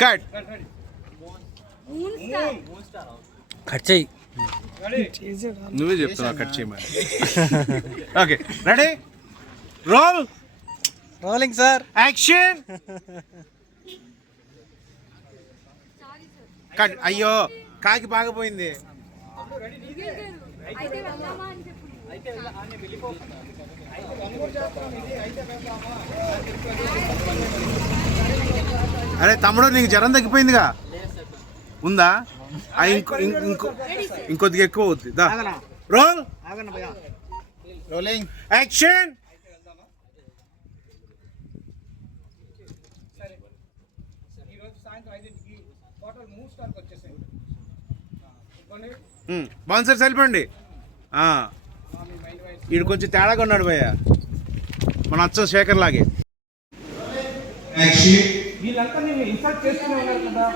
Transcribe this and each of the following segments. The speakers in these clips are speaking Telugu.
కట్ కట్ చెయ్యి. నువ్వే చెప్తున్నావు కట్ చేయమని. Okay ready roll rolling sir. Action cut. అయ్యో కాకి బాగపోయింది. అరే తమ్ముడు నీకు జ్వరం తగ్గిపోయిందిగా ఉందా? ఇంకొద్దిగా ఎక్కువ అవుద్ది. Role rolling action. బాన్సర్ వెళ్ళిపోండి. వీడు కొంచెం తేడాగా ఉన్నాడు భయ్య, మన అచ్చం శేఖర్ లాగే. వీళ్ళంతా నేను ఇన్సల్ట్ చేస్తూనే ఉన్నారు కదా,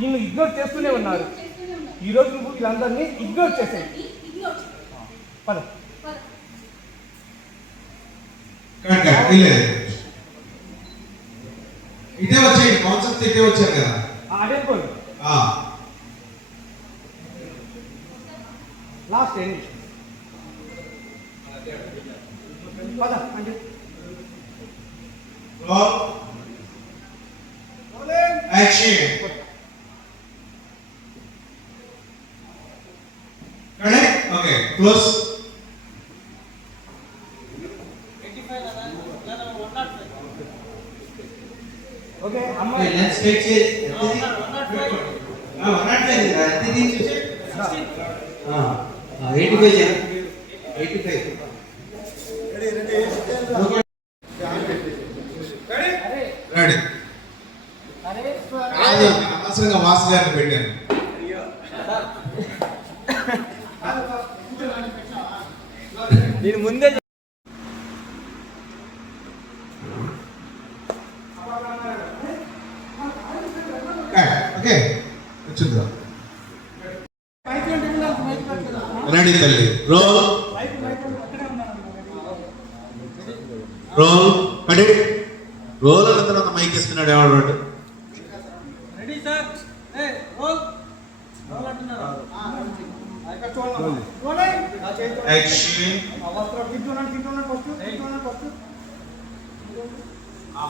నిన్ను ఇగ్నోర్ చేస్తూనే ఉన్నారు. ఈరోజు నువ్వు వీళ్ళందరినీ ఇగ్నోర్ చేసేది. పద ఇదే వచ్చాయి కాన్సెప్ట్, ఇదే వచ్చారు కదా. అదే లాస్ట్ పద అంటే action. Correct. Okay close. Okay అమ్మాయి నెక్స్ట్ స్టేజ్ 105 రెడీ. అనవసరంగా వాసు గారిని పెట్టాను. నేను ముందే ఓకే చూద్దాం. రెడీ తల్లి. రోల్ రోల్ కడి. రోల్ అన్న తర్వాత మైక్ ఇస్తున్నాడు ఎవడు. Ready sir. రోల్ రోల్ అంటున్నారు. యాక్షన్.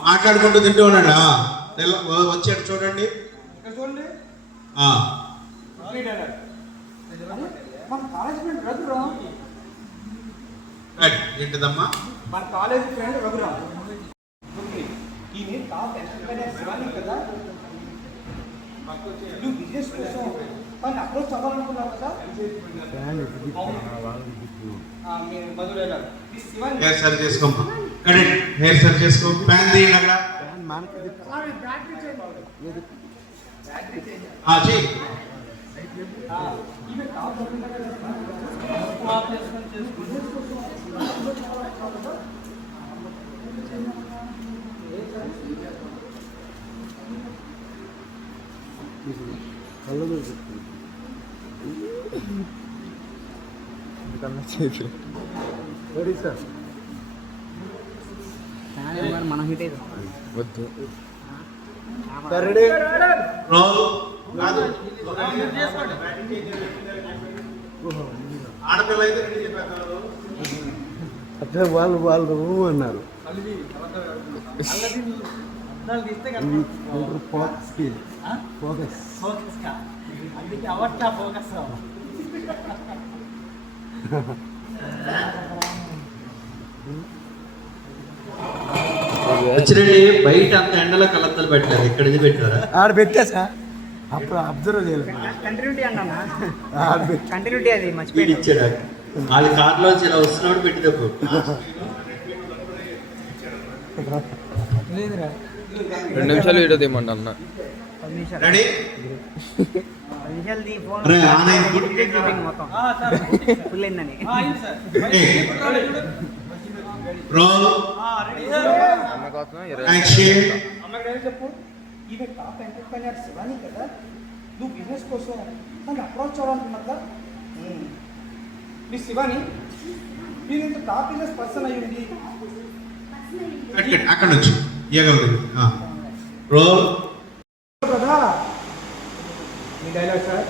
మాట్లాడుకుంటూ తింటూ ఉన్నాడు. వచ్చాడు చూడండి. చూడండి మన కాలేజ్ ఫ్రెండ్ రఘురామ్. ఏంటిదమ్మా? మన కాలేజ్ ఫ్రెండ్ రఘురామ్. ఈయన టాప్ ఎంటర్ప్రెన్యూర్ శివాని కదా. నువ్వు బిజినెస్ కోసం తను అప్రోచ్ అవ్వాలనుకున్నావు కదా. మీరు మధురైనా హెయిర్ సర్ చేసుకోమ్మా. కరెక్ట్. హెయిర్ సర్ చేసుకో. ప్యాన్ తీయండి అక్కడ. చెయ్యి. మన హిట్ వద్దు. ఆడపిల్ల అయితే అట్లా వాళ్ళు అన్నారు. వచ్చినండి బయట అంత ఎండలో కలత్తలు పెట్టారు, ఇక్కడ ఇది పెట్టారా? ఆడ పెట్టేసా అప్పుడు అబ్జర్వ్ చేయలేదు. కంటిన్యూటీ అన్నా, కంటిన్యూటీ అది మర్చిపోయి ఇచ్చాడు. వాళ్ళ కార్లో ఇలా వస్తున్నాడు పెట్టినప్పుడు. లేదురా 2 నిమిషాలు వీడియో తీయమంట అన్న. 10 నిమిషాలు. రెడీ. 10 నిమిషాలు తీ ఫోన్. అరే ఆన్లైన్ మొత్తం ఫుల్ అయిందని. రోల్ అన్న కోసం యాక్షన్. చెప్పు. ఈవెన్ టాప్ ఎంటర్ప్రెన్యూర్ శివాని కదా. నువ్వు బిజినెస్ కోసం తను అప్రోచ్ అవ్వాలనుకున్నా. మీ శివాని మీరు ఇంత టాప్ బిజినెస్ పర్సన్ అయ్యింది. అక్కడ నుంచి ఇవ్వగలదు. రోల్. కదా మీ డైలాగ్ సార్.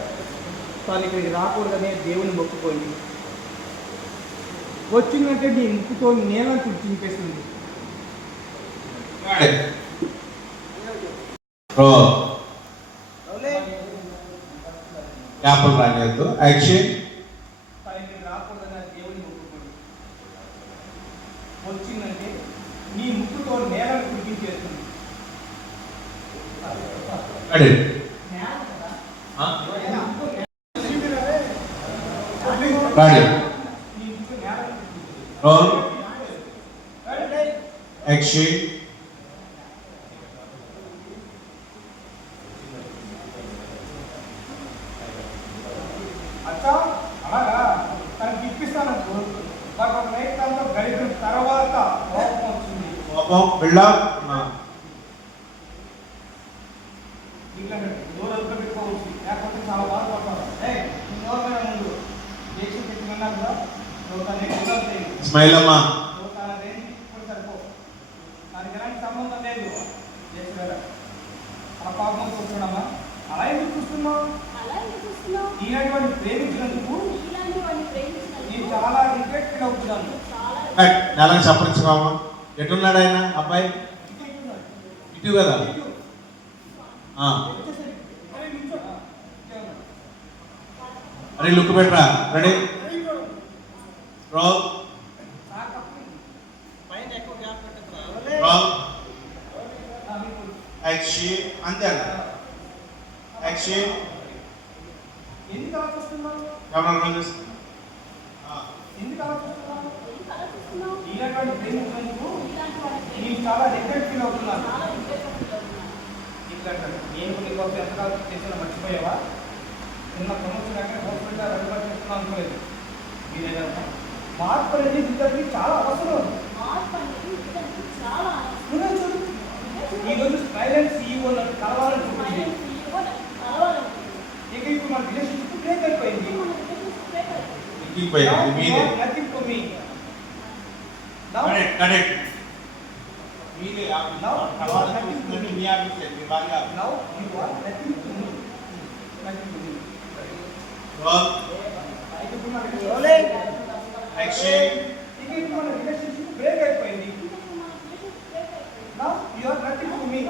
తను ఇక్కడికి రాకూడదనే దేవుని మొక్కుకోండి. వచ్చిందంటే నీ ముక్కుతో నేలను చింపేస్తుంది. రోల్. యాపిల్ రానియద్దు. యాక్షన్. తను ఇక్కడికి రాకూడదనే దేవుని మొక్కుకోండి. వచ్చిందంటే నీ ముక్కుతో నేలను కురిపించేస్తుంది. రెడీ. రెడీ. రోల్. యాక్షన్. అచ్చా అలాగా తనకి ఇప్పిస్తాను. నాకు ఒక నైట్ అంతా గడిపిన తర్వాత కోపం వచ్చింది. కోపం బిల్డప్. ఇంకా దూరం పెట్టుకోవచ్చు, లేకపోతే చాలా బాధపడతాను. ముందు దేశం పెట్టుకున్నాను కదా, నువ్వు తన స్మైల్ అమ్మా. నువ్వు తన రేంజ్ ఇప్పుడు సరిపో. దానికి ఎలాంటి సంబంధం లేదు. చేసి ఆ పాపం చూస్తున్నామా? అలా ఎందుకు చూస్తున్నావు? ఇలాంటి వాడిని ప్రేమించినందుకు నేను చాలా రిగ్రెట్ ఫీల్ అవుతున్నాను. నెలకు చప్పరించుకోమా. ఎటున్నాడు ఆయన అబ్బాయి? ఇటు కదా. అరే లుక్ పెట్టరా. రెడీ. రోల్. రోల్. యాక్షన్. అంతే అన్న. యాక్షన్. ఎందుకు అలా చూస్తున్నావు? కెమెరా రోల్ చేస్తా. ఎందుకు అలా చూస్తున్నావు? ఇలాంటి వాడిని ప్రేమించినందుకు నేను చాలా రిగ్రెట్ ఫీల్ అవుతున్నాను. నేను నీకోసం ఎంతకాలం చేసినా మర్చిపోయావా? నిన్న ప్రమోషన్ అక్కడ హాస్పిటల్ రెగ్యులర్ చేస్తున్నాను అనుకోలేదు. మీరేనా మార్పు అనేది ఇద్దరికి చాలా అవసరం. ఈరోజు సైలెంట్ సీఈఓ కలవాలని చూపించింది. ఇక ఇప్పుడు మన రిలేషన్షిప్ బ్రేక్ అయిపోయింది. Nothing to me. Now, correct correct. మీరే Now, తర్వాత చూస్తుంటే మీ ఆఫీస్ మీ బాగా. now you are nothing to me. Nothing to me. Role. ఇప్పుడు మన యాక్షన్. ఇక ఇప్పుడు మన రిలేషన్షిప్ బ్రేక్ అయిపోయింది. Now you are nothing to me.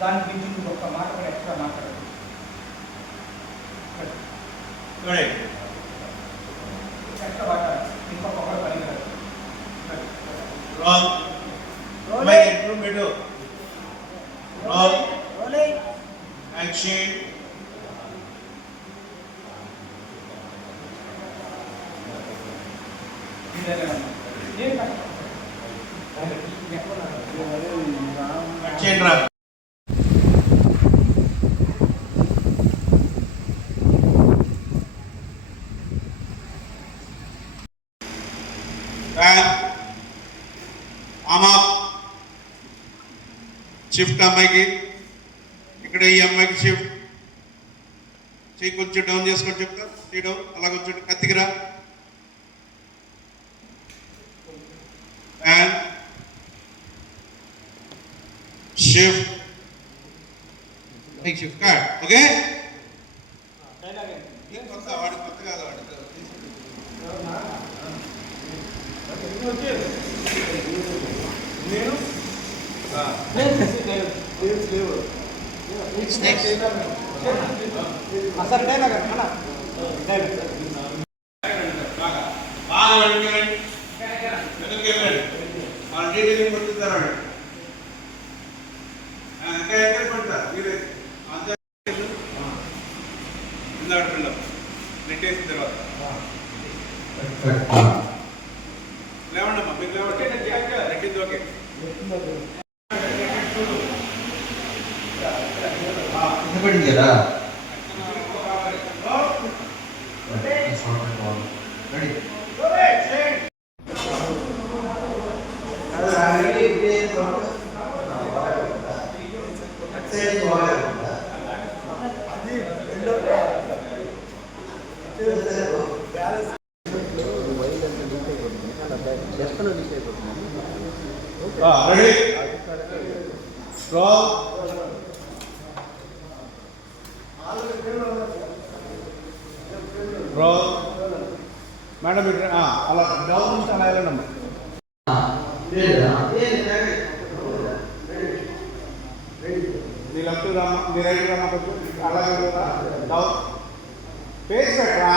దాని గురించి ఒక్క మాట కూడా ఎక్స్ట్రా మాట్లాడదు. కరెక్ట్. ఎక్స్ట్రా మాట్లాడాలి. ఇంకొక ఒకటి పని కాదు. రోల్. అమ్మాయి రూమ్ పెట్టు. రోల్. యాక్షన్. ఏం కాదు. కట్ చేయండి రా. ఆమా షిఫ్ట్ అమ్మాయికి. ఇక్కడ ఈ అమ్మాయికి షిఫ్ట్ చెయ్యి కొంచెం డౌన్ చేసుకొని చెప్తా. చెయ్యి డౌన్. అలా కొంచెం కత్తికిరా. And shift. Shift card. Okay. కొత్త వాడి కొత్త కాదు వాడి. నేను సార్ డైలాగ్ అన్న బాగా వెళ్ళండి. వెళ్ళండి. మన డీటెయిలింగ్ కొట్టుతారు. ఇంకా ఎక్కడ పడతారు మీరే అంతే. ఇందాక పిల్లలు నెట్టేసిన తర్వాత లేవండి అమ్మా. మీకు లేవండి. నెట్టింది ఓకే. నిలబడింది కదా. జస్ట్ లీక్ అయిపోతుంది. బ్రో మేడం అలా డౌన్ నుంచి అలా వెళ్ళండి. మీ లెఫ్ట్ రామా, మీ రైట్ రామా, కొంచెం అలాగే డౌన్ ఫేస్ పెట్టరా.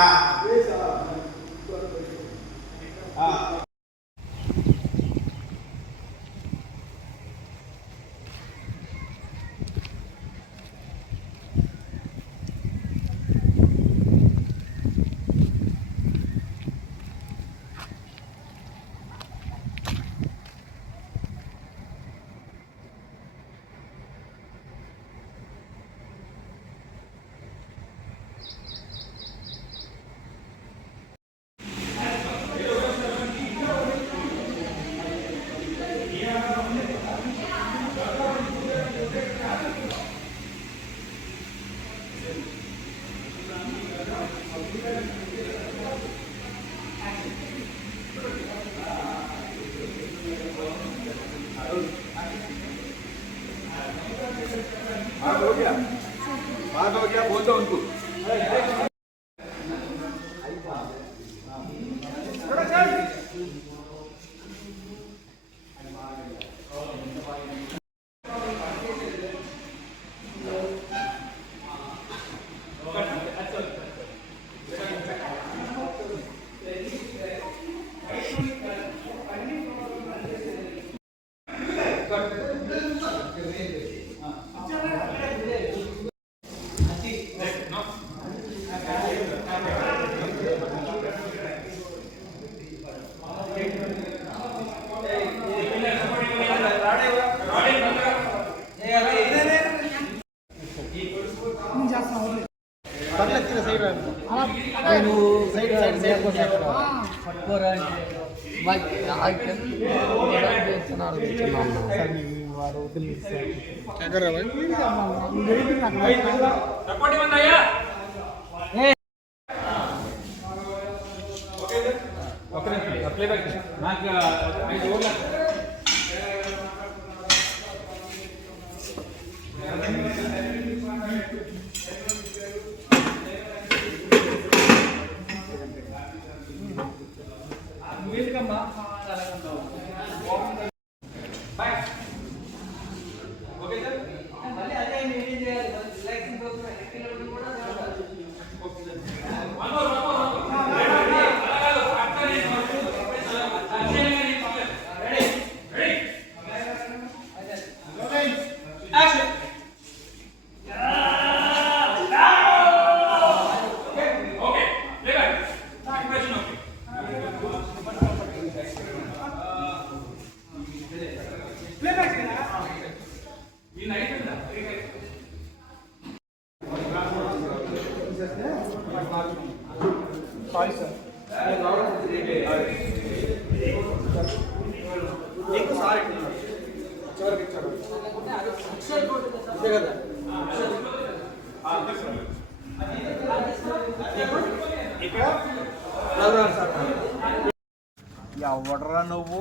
ఎవడరా నువ్వు?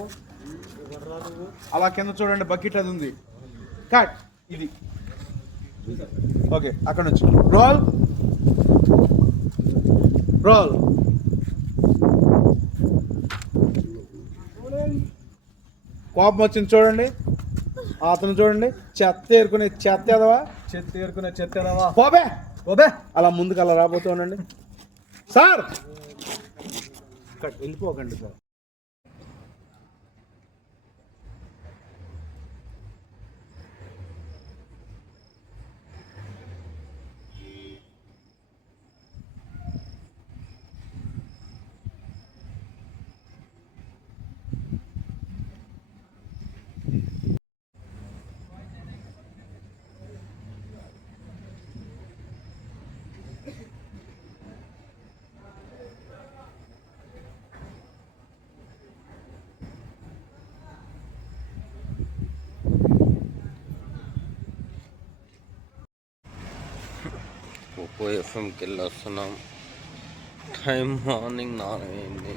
అలా కింద చూడండి, బకెట్ అది ఉంది. కట్ ఇది. ఓకే, అక్కడ నుంచి రోల్ రోల్. కోపం వచ్చింది చూడండి, అతను చూడండి. చెత్త ఏరుకునే చెత్త ఎదవా, చెత్త ఏరుకునే చెత్త ఎదవా. పోబే పోబే, అలా ముందుకు అలా రాబోతూ ఉండండి. సార్ వెళ్ళిపోకండి సార్. కోకో ఎఫ్ఎంకి వెళ్ళి వస్తున్నాం. టైం మార్నింగ్ 4 అయింది.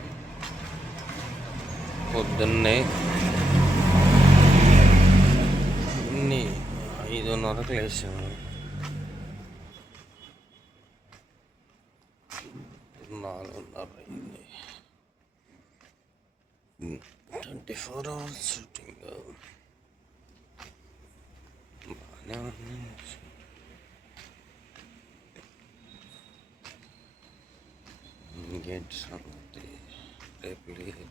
పొద్దున్నే 5:30కి లేచాము. 24 hours షూటింగ్ బాగానే ఉంది. ఇంకేంటి సంగతి రేపు లేదు.